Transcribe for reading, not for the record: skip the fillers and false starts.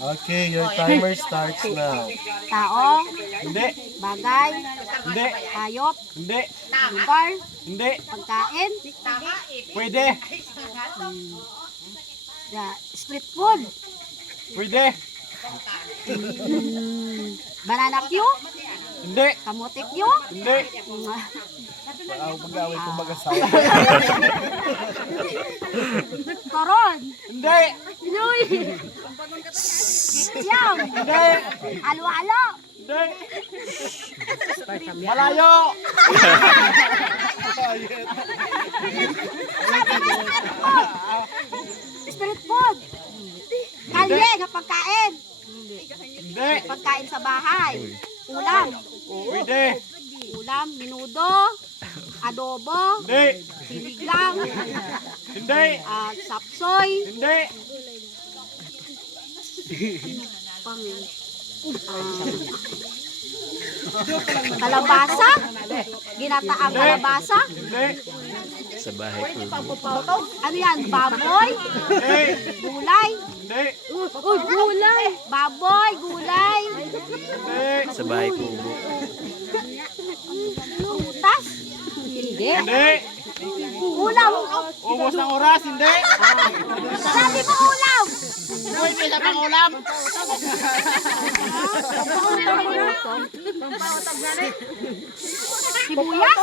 Okay, your timer starts now. Tao, Hindi. bagay, Hindi. hayop, Hindi. lugar, Hindi. pagkain, Pwede. street food, Pwede. banana Q, Hindi. kamote Q, Hindi. Mag-away kung mag-asawa. toron, Hindi. Luy, yam, Hindi. alo-alo, Hindi. Malayo. street food, kalye na pagkain, Hindi. pagkain sa bahay, ulam, Pwede. ulam, minudo, adobo, Hindi. sinigang, Hindi. sapsoy, Hindi. pang kalabasa, ginataang kalabasa, Hindi. Sa bahay po. ano yan, baboy, Hindi. gulay, Hindi. gulay, baboy, gulay, Hindi. Sa bahay po. prutas, hindi, Hindi. ulam, Ubos ng oras. Hindi. sabi mo ulam, Pwede sa pangulam. sibuyas,